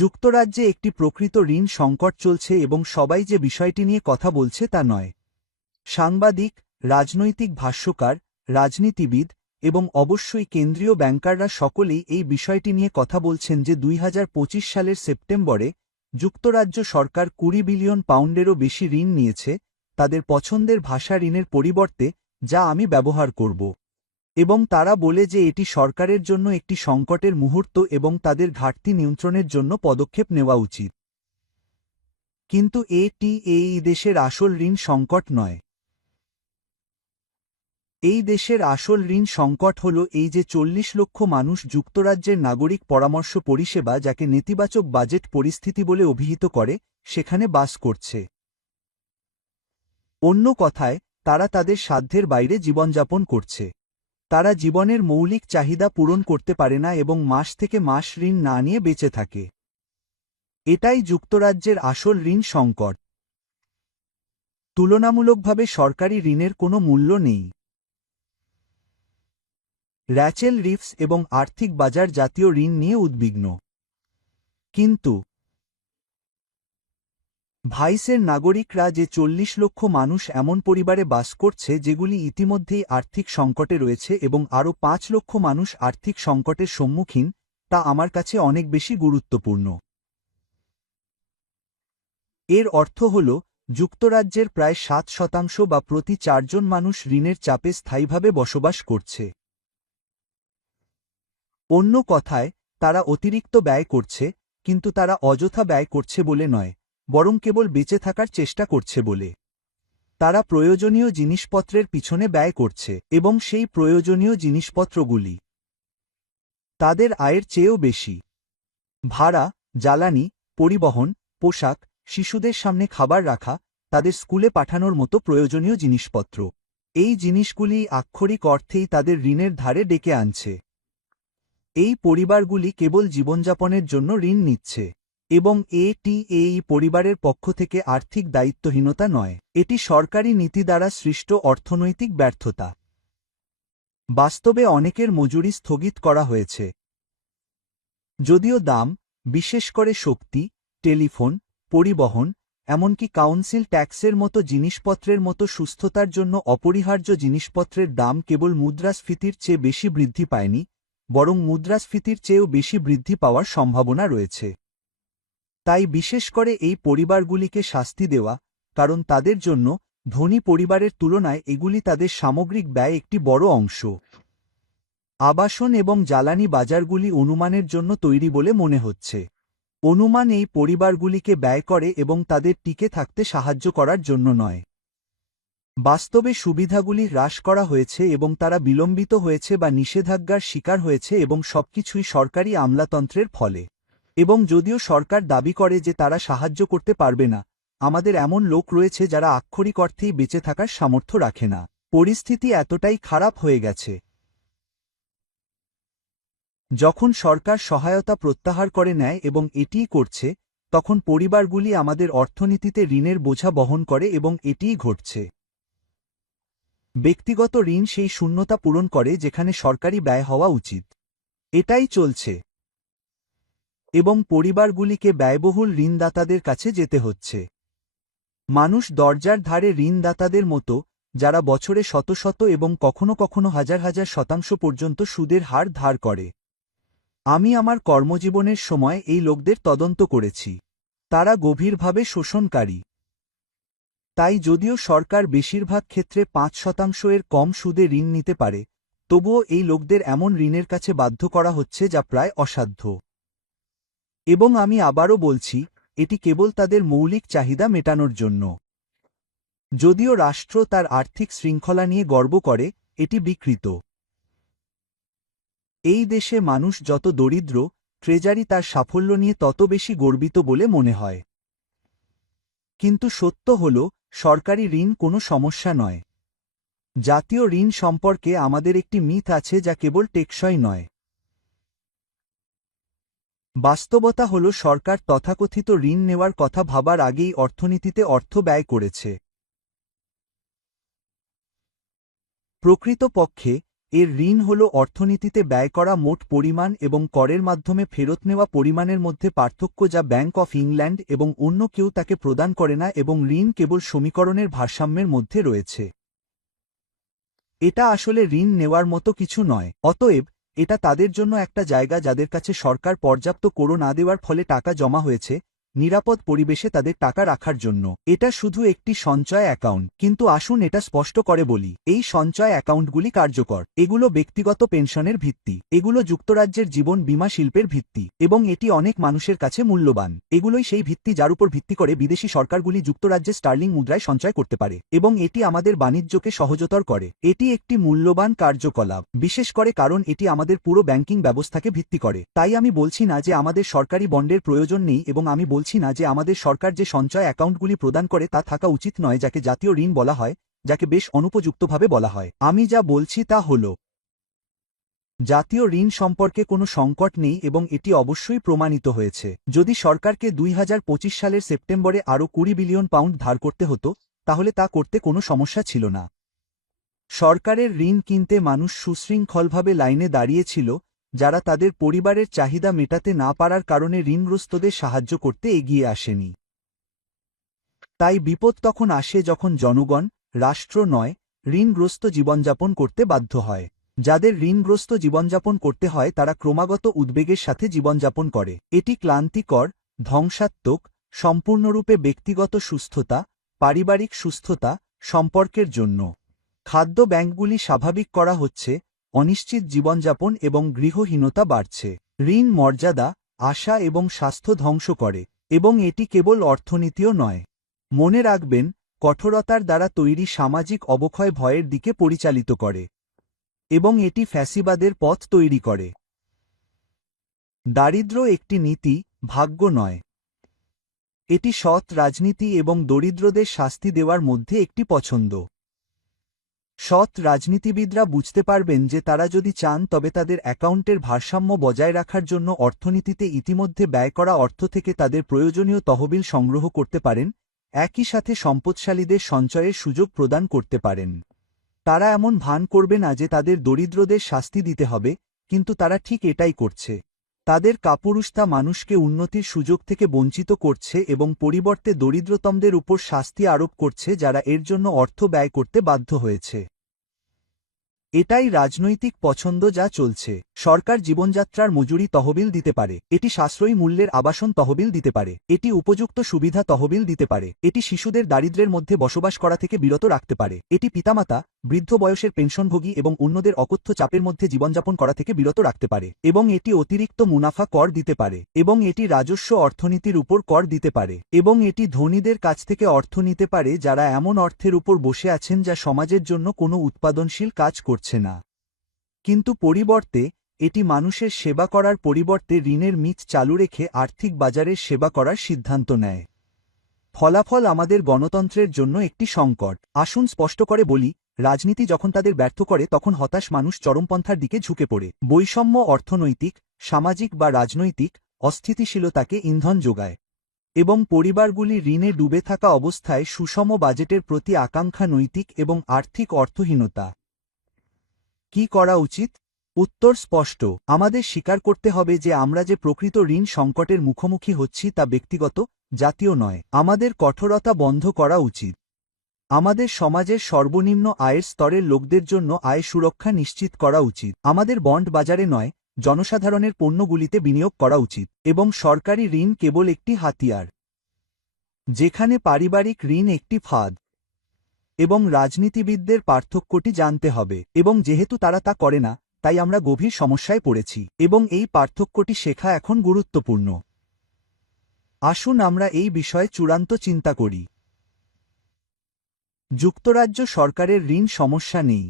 যুক্তরাজ্যে একটি প্রকৃত ঋণ সংকট চলছে এবং সবাই যে বিষয়টি নিয়ে কথা বলছে তা নয়। সাংবাদিক, রাজনৈতিক ভাষ্যকার, রাজনীতিবিদ এবং অবশ্যই কেন্দ্রীয় ব্যাংকাররা সকলেই এই বিষয়টি নিয়ে কথা বলছেন যে 2025 সালের সেপ্টেম্বরে যুক্তরাজ্য সরকার 20 বিলিয়ন পাউন্ডেরও বেশি ঋণ নিয়েছে তাদের পছন্দের ভাষা ঋণের পরিবর্তে, যা আমি ব্যবহার করব। এবং তারা বলে যে এটি সরকারের জন্য একটি সংকটের মুহূর্ত এবং তাদের ঘাটতি নিয়ন্ত্রণের জন্য পদক্ষেপ নেওয়া উচিত। কিন্তু এটি এই দেশের আসল ঋণ সংকট নয়। এই দেশের আসল ঋণ সংকট হল এই যে 40 লক্ষ মানুষ যুক্তরাজ্যের নাগরিক পরামর্শ পরিষেবা, যাকে নেতিবাচক বাজেট পরিস্থিতি বলে অভিহিত করে, সেখানে বাস করছে। অন্য কথায়, তারা তাদের সাধ্যের বাইরে জীবনযাপন করছে। তারা জীবনের মৌলিক চাহিদা পূরণ করতে পারে না এবং মাস থেকে মাস ঋণ না নিয়ে বেঁচে থাকে। এটাই যুক্তরাজ্যের আসল ঋণ সংকট। তুলনামূলকভাবে সরকারি ঋণের কোনো মূল্য নেই। র্যাচেল রিভস এবং আর্থিক বাজার জাতীয় ঋণ নিয়ে উদ্বিগ্ন। কিন্তু ভাইসের নাগরিকরা যে 40 লক্ষ মানুষ এমন পরিবারে বাস করছে যেগুলি ইতিমধ্যেই আর্থিক সংকটে রয়েছে এবং আরও 5 লক্ষ মানুষ আর্থিক সংকটের সম্মুখীন, তা আমার কাছে অনেক বেশি গুরুত্বপূর্ণ। এর অর্থ হল যুক্তরাজ্যের প্রায় 7% বা প্রতি 4 জন মানুষ ঋণের চাপে স্থায়ীভাবে বসবাস করছে। অন্য কথায়, তারা অতিরিক্ত ব্যয় করছে, কিন্তু তারা অযথা ব্যয় করছে বলে নয়, বরং কেবল বেঁচে থাকার চেষ্টা করছে বলে। তারা প্রয়োজনীয় জিনিসপত্রের পিছনে ব্যয় করছে এবং সেই প্রয়োজনীয় জিনিসপত্রগুলি তাদের আয়ের চেয়েও বেশি। ভাড়া, জ্বালানি, পরিবহন, পোশাক, শিশুদের সামনে খাবার রাখা, তাদের স্কুলে পাঠানোর মতো প্রয়োজনীয় জিনিসপত্র, এই জিনিসগুলি আক্ষরিক অর্থেই তাদের ঋণের ধারে ডেকে আনছে। এই পরিবারগুলি কেবল জীবনযাপনের জন্য ঋণ নিচ্ছে এবং এটি এই পরিবারের পক্ষ থেকে আর্থিক দায়িত্বহীনতা নয়, এটি সরকারি নীতি দ্বারা সৃষ্ট অর্থনৈতিক ব্যর্থতা। বাস্তবে অনেকের মজুরি স্থগিত করা হয়েছে। যদিও দাম, বিশেষ করে শক্তি, টেলিফোন, পরিবহন, এমনকি কাউন্সিল ট্যাক্সের মতো জিনিসপত্রের মতো সুস্থতার জন্য অপরিহার্য জিনিসপত্রের দাম কেবল মুদ্রাস্ফীতির চেয়ে বেশি বৃদ্ধি পায়নি, বরং মুদ্রাস্ফীতির চেয়েও বেশি বৃদ্ধি পাওয়ার সম্ভাবনা রয়েছে। তাই বিশেষ করে এই পরিবারগুলিকে শাস্তি দেওয়া, কারণ তাদের জন্য, ধনী পরিবারের তুলনায় এগুলি তাদের সামগ্রিক ব্যয় একটি বড় অংশ। আবাসন এবং জ্বালানি বাজারগুলি অনুমানের জন্য তৈরি বলে মনে হচ্ছে। অনুমান এই পরিবারগুলিকে ব্যয় করে এবং তাদের টিকে থাকতে সাহায্য করার জন্য নয়। বাস্তবে সুবিধাগুলি হ্রাস করা হয়েছে এবং তারা বিলম্বিত হয়েছে বা নিষেধাজ্ঞার শিকার হয়েছে এবং সবকিছুই সরকারি আমলাতন্ত্রের ফলে। এবং যদিও সরকার দাবি করে যে তারা সাহায্য করতে পারবে না, আমাদের এমন লোক রয়েছে যারা আক্ষরিক অর্থেই বেঁচে থাকার সামর্থ্য রাখে না। পরিস্থিতি এতটাই খারাপ হয়ে গেছে। যখন সরকার সহায়তা প্রত্যাহার করে নেয় এবং এটিই করছে, তখন পরিবারগুলি আমাদের অর্থনীতিতে ঋণের বোঝা বহন করে এবং এটিই ঘটছে। ব্যক্তিগত ঋণ সেই শূন্যতা পূরণ করে যেখানে সরকারি ব্যয় হওয়া উচিত। এটাই চলছে। এবং পরিবারগুলিকে ব্যয়বহুল ঋণদাতাদের কাছে যেতে হচ্ছে। মানুষ দরজার ধারে ঋণদাতাদের মতো, যারা বছরে শত শত এবং কখনো কখনো হাজার হাজার শতাংশ পর্যন্ত সুদের হার ধার করে। আমি আমার কর্মজীবনের সময় এই লোকদের তদন্ত করেছি। তারা গভীরভাবে শোষণকারী। তাই যদিও সরকার বেশিরভাগ ক্ষেত্রে 5% এর কম সুদে ঋণ নিতে পারে, তবুও এই লোকদের এমন ঋণের কাছে বাধ্য করা হচ্ছে যা প্রায় অসাধ্য। এবং আমি আবারও বলছি, এটি কেবল তাদের মৌলিক চাহিদা মেটানোর জন্য। যদিও রাষ্ট্র তার আর্থিক শৃঙ্খলা নিয়ে গর্ব করে, এটি বিকৃত। এই দেশে মানুষ যত দরিদ্র, ট্রেজারি তার সাফল্য নিয়ে তত বেশি গর্বিত বলে মনে হয়। কিন্তু সত্য হল, সরকারি ঋণ কোনো সমস্যা নয়। জাতীয় ঋণ সম্পর্কে আমাদের একটি মিথ আছে যা কেবল টেকসই নয়। বাস্তবতা হল সরকার তথাকথিত ঋণ নেওয়ার কথা ভাবার আগেই অর্থনীতিতে অর্থ ব্যয় করেছে। প্রকৃতপক্ষে, এর ঋণ হল অর্থনীতিতে ব্যয় করা মোট পরিমাণ এবং করের মাধ্যমে ফেরত নেওয়া পরিমাণের মধ্যে পার্থক্য যা ব্যাংক অফ ইংল্যান্ড এবং অন্য কেউ তাকে প্রদান করে না এবং ঋণ কেবল সমীকরণের ভারসাম্যের মধ্যে রয়েছে। এটা আসলে ঋণ নেওয়ার মতো কিছু নয়, অতএব এটা তাদের জন্য একটা জায়গা যাদের কাছে সরকার পর্যাপ্ত কর না দেওয়ার ফলে টাকা জমা হয়েছে নিরাপদ পরিবেশে তাদের টাকা রাখার জন্য। এটা শুধু একটি সঞ্চয় অ্যাকাউন্ট, কিন্তু আসুন এটা স্পষ্ট করে বলি, এই সঞ্চয় অ্যাকাউন্টগুলি কার্যকর। এগুলো ব্যক্তিগত পেনশনের ভিত্তি, এগুলো যুক্তরাজ্যের জীবন বীমা শিল্পের ভিত্তি, এবং এটি অনেক মানুষের কাছে মূল্যবান। এগুলোই সেই ভিত্তি যার উপর ভিত্তি করে বিদেশি সরকারগুলি যুক্তরাজ্যে স্টার্লিং মুদ্রায় সঞ্চয় করতে পারে, এবং এটি আমাদের বাণিজ্যকে সহজতর করে। এটি একটি মূল্যবান কার্যকলাপ, বিশেষ করে কারণ এটি আমাদের পুরো ব্যাংকিং ব্যবস্থাকে ভিত্তি করে। তাই আমি বলছি না যে আমাদের সরকারি বন্ডের প্রয়োজন নেই, এবং আমি বলছি না যে আমাদের সরকার যে সঞ্চয় অ্যাকাউন্টগুলি প্রদান করে তা থাকা উচিত নয়, যাকে জাতীয় ঋণ বলা হয়, যাকে বেশ অনুপযুক্তভাবে বলা হয়। আমি যা বলছি তা হল, জাতীয় ঋণ সম্পর্কে কোনো সংকট নেই এবং এটি অবশ্যই প্রমাণিত হয়েছে। যদি সরকারকে 2025 সালের সেপ্টেম্বরে আরও 20 বিলিয়ন পাউন্ড ধার করতে হতো, তাহলে তা করতে কোনো সমস্যা ছিল না। সরকারের ঋণ কিনতে মানুষ সুশৃঙ্খলভাবে লাইনে দাঁড়িয়েছিল, যারা তাদের পরিবারের চাহিদা মেটাতে না পারার কারণে ঋণগ্রস্তদের সাহায্য করতে এগিয়ে আসেনি। তাই বিপদ তখন আসে যখন জনগণ, রাষ্ট্র নয়, ঋণগ্রস্ত জীবনযাপন করতে বাধ্য হয়। যাদের ঋণগ্রস্ত জীবনযাপন করতে হয় তারা ক্রমাগত উদ্বেগের সাথে জীবনযাপন করে। এটি ক্লান্তিকর, ধ্বংসাত্মক, সম্পূর্ণরূপে ব্যক্তিগত সুস্থতা, পারিবারিক সুস্থতা, সম্পর্কের জন্য। খাদ্য ব্যাংকগুলি স্বাভাবিক করা হচ্ছে, অনিশ্চিত জীবনযাপন এবং গৃহহীনতা বাড়ছে। ঋণ মর্যাদা, আশা এবং স্বাস্থ্য ধ্বংস করে, এবং এটি কেবল অর্থনীতিও নয়। মনে রাখবেন, কঠোরতার দ্বারা তৈরি সামাজিক অবক্ষয় ভয়ের দিকে পরিচালিত করে, এবং এটি ফ্যাসিবাদের পথ তৈরি করে। দারিদ্র্য একটি নীতি, ভাগ্য নয়। এটি সৎ রাজনীতি এবং দরিদ্রদের শাস্তি দেওয়ার মধ্যে একটি পছন্দ। সৎ রাজনীতিবিদরা বুঝতে পারবেন যে তারা যদি চান তবে তাদের অ্যাকাউন্টের ভারসাম্য বজায় রাখার জন্য অর্থনীতিতে ইতিমধ্যে ব্যয় করা অর্থ থেকে তাদের প্রয়োজনীয় তহবিল সংগ্রহ করতে পারেন, একই সাথে সম্পদশালীদের সঞ্চয়ের সুযোগ প্রদান করতে পারেন। তারা এমন ভান করবে না যে তাদের দরিদ্রদের শাস্তি দিতে হবে, কিন্তু তারা ঠিক এটাই করছে। তাদের কাপুরুষতা মানুষকে উন্নতির সুযোগ থেকে বঞ্চিত করছে এবং পরিবর্তে দরিদ্রতমদের উপর শাস্তি আরোপ করছে যারা এর জন্য অর্থ ব্যয় করতে বাধ্য হয়েছে। এটাই রাজনৈতিক পছন্দ যা চলছে। সরকার জীবনযাত্রার মজুরি তহবিল দিতে পারে, এটি সাশ্রয়ী মূল্যের আবাসন তহবিল দিতে পারে, এটি উপযুক্ত সুবিধা তহবিল দিতে পারে, এটি শিশুদের দারিদ্র্যের মধ্যে বসবাস করা থেকে বিরত রাখতে পারে, এটি পিতামাতা, বৃদ্ধ বয়সের পেনশনভোগী এবং অন্যদের অকথ্য চাপের মধ্যে জীবনযাপন করা থেকে বিরত রাখতে পারে, এবং এটি অতিরিক্ত মুনাফা কর দিতে পারে, এবং এটি রাজস্ব অর্থনীতির উপর কর দিতে পারে, এবং এটি ধনীদের কাছ থেকে অর্থ নিতে পারে যারা এমন অর্থের উপর বসে আছেন যা সমাজের জন্য কোনো উৎপাদনশীল কাজ করছে না। কিন্তু পরিবর্তে এটি মানুষের সেবা করার পরিবর্তে ঋণের মিচ চালু রেখে আর্থিক বাজারের সেবা করার সিদ্ধান্ত নেয়। ফলাফল আমাদের গণতন্ত্রের জন্য একটি সংকট। আসুন স্পষ্ট করে বলি, রাজনীতি যখন তাদের ব্যর্থ করে তখন হতাশ মানুষ চরমপন্থার দিকে ঝুঁকে পড়ে। বৈষম্য অর্থনৈতিক, সামাজিক বা রাজনৈতিক অস্থিতিশীলতাকে ইন্ধন যোগায়, এবং পরিবারগুলি ঋণে ডুবে থাকা অবস্থায় সুষম বাজেটের প্রতি আকাঙ্ক্ষা নৈতিক এবং আর্থিক অর্থহীনতা। কি করা উচিত? উত্তর স্পষ্ট, আমাদের স্বীকার করতে হবে যে আমরা যে প্রকৃত ঋণ সংকটের মুখোমুখি হচ্ছি তা ব্যক্তিগত, জাতীয় নয়। আমাদের কঠোরতা বন্ধ করা উচিত। আমাদের সমাজের সর্বনিম্ন আয়ের স্তরের লোকদের জন্য আয় সুরক্ষা নিশ্চিত করা উচিত। আমাদের বন্ড বাজারে নয়, জনসাধারণের পণ্যগুলিতে বিনিয়োগ করা উচিত, এবং সরকারি ঋণ কেবল একটি হাতিয়ার, যেখানে পারিবারিক ঋণ একটি ফাঁদ। এবং রাজনীতিবিদদের পার্থক্যটি জানতে হবে, এবং যেহেতু তারা তা করে না, তাই আমরা গভীর সমস্যায় পড়েছি, এবং এই পার্থক্যটি শেখা এখন গুরুত্বপূর্ণ। আসুন আমরা এই বিষয়ে চূড়ান্ত চিন্তা করি। যুক্তরাজ্য সরকারের ঋণ সমস্যা নেই,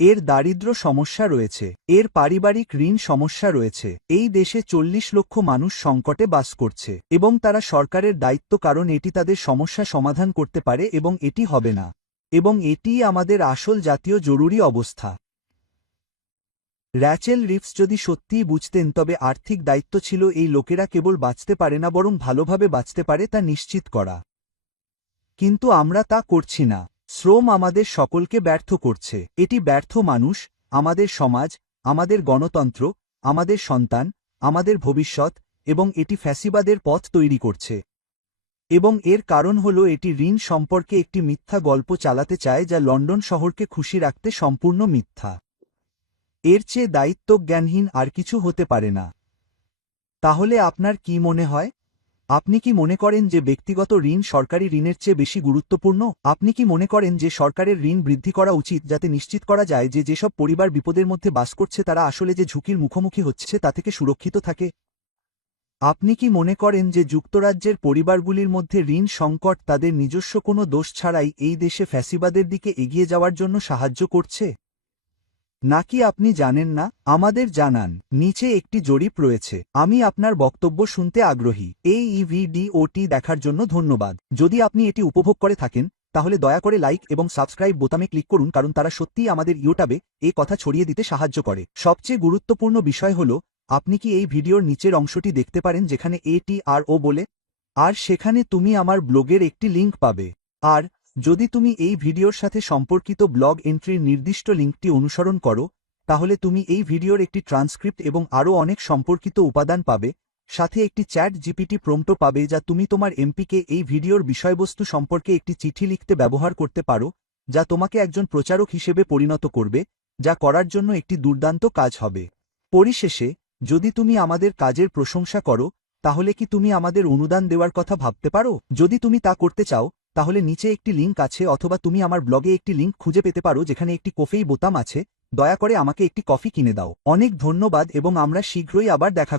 এর দারিদ্র্য সমস্যা রয়েছে, এর পারিবারিক ঋণ সমস্যা রয়েছে। এই দেশে 40 লক্ষ মানুষ সংকটে বাস করছে, এবং তারা সরকারের দায়িত্ব কারণ এটি তাদের সমস্যা সমাধান করতে পারে এবং এটি হবে না, এবং এটিই আমাদের আসল জাতীয় জরুরি অবস্থা। র্যাচেল রিভস যদি সত্যিই বুঝতেন তবে আর্থিক দায়িত্ব ছিল এই লোকেরা কেবল বাঁচতে পারে না বরং ভালোভাবে বাঁচতে পারে তা নিশ্চিত করা। কিন্তু আমরা তা করছি না। শ্রম আমাদের সকলকে ব্যর্থ করছে। এটি ব্যর্থ মানুষ, আমাদের সমাজ, আমাদের গণতন্ত্র, আমাদের সন্তান, আমাদের ভবিষ্যৎ, এবং এটি ফ্যাসিবাদের পথ তৈরি করছে। এবং এর কারণ হল এটি ঋণ সম্পর্কে একটি মিথ্যা গল্প চালাতে চায় যা লন্ডন শহরকে খুশি রাখতে সম্পূর্ণ মিথ্যা। এর চেয়ে দায়িত্বজ্ঞানহীন আর কিছু হতে পারে না। তাহলে আপনার কি মনে হয়? আপনি কি মনে করেন যে ব্যক্তিগত ঋণ সরকারি ঋণের চেয়ে বেশি গুরুত্বপূর্ণ? আপনি কি মনে করেন যে সরকারের ঋণ বৃদ্ধি করা উচিত যাতে নিশ্চিত করা যায় যে যেসব পরিবার বিপদের মধ্যে বাস করছে তারা আসলে যে ঝুঁকির মুখোমুখি হচ্ছে তা থেকে সুরক্ষিত থাকে? আপনি কি মনে করেন যে যুক্তরাজ্যের পরিবারগুলির মধ্যে ঋণ সংকট তাদের নিজস্ব কোনো দোষ ছাড়াই এই দেশে ফ্যাসিবাদের দিকে এগিয়ে যাওয়ার জন্য সাহায্য করছে? নাকি আপনি জানেন না? আমাদের জানান। নিচে একটি জরিপ রয়েছে। আমি আপনার বক্তব্য শুনতে আগ্রহী। এই ভিডিওটি দেখার জন্য ধন্যবাদ। যদি আপনি এটি উপভোগ করে থাকেন তাহলে দয়া করে লাইক এবং সাবস্ক্রাইব বোতামে ক্লিক করুন, কারণ তারা সত্যিই আমাদের ইউটিউবে এই কথা ছড়িয়ে দিতে সাহায্য করে। সবচেয়ে গুরুত্বপূর্ণ বিষয় হল, আপনি কি এই ভিডিওর নিচের অংশটি দেখতে পারেন যেখানে ATRO বলে? আর সেখানে তুমি আমার ব্লগের একটি লিঙ্ক পাবে। আর যদি তুমি এই ভিডিওর সাথে সম্পর্কিত ব্লগ এন্ট্রির নির্দিষ্ট লিঙ্কটি অনুসরণ করো, তাহলে তুমি এই ভিডিওর একটি ট্রান্সক্রিপ্ট এবং আরও অনেক সম্পর্কিত উপাদান পাবে, সাথে একটি চ্যাট জিপিটি প্রম্পটও পাবে যা তুমি তোমার এমপিকে এই ভিডিওর বিষয়বস্তু সম্পর্কে একটি চিঠি লিখতে ব্যবহার করতে পারো, যা তোমাকে একজন প্রচারক হিসেবে পরিণত করবে, যা করার জন্য একটি দুর্দান্ত কাজ হবে। পরিশেষে, যদি তুমি আমাদের কাজের প্রশংসা করো, তাহলে কি তুমি আমাদের অনুদান দেওয়ার কথা ভাবতে পারো? যদি তুমি তা করতে চাও, তাহলে নিচে একটি লিঙ্ক আছে, অথবা তুমি আমার ব্লগে একটি লিঙ্ক খুঁজে পেতে পারো যেখানে একটি কফি বোতাম আছে। দয়া করে আমাকে একটি কফি কিনে দাও। অনেক ধন্যবাদ এবং আমরা শীঘ্রই আবার দেখা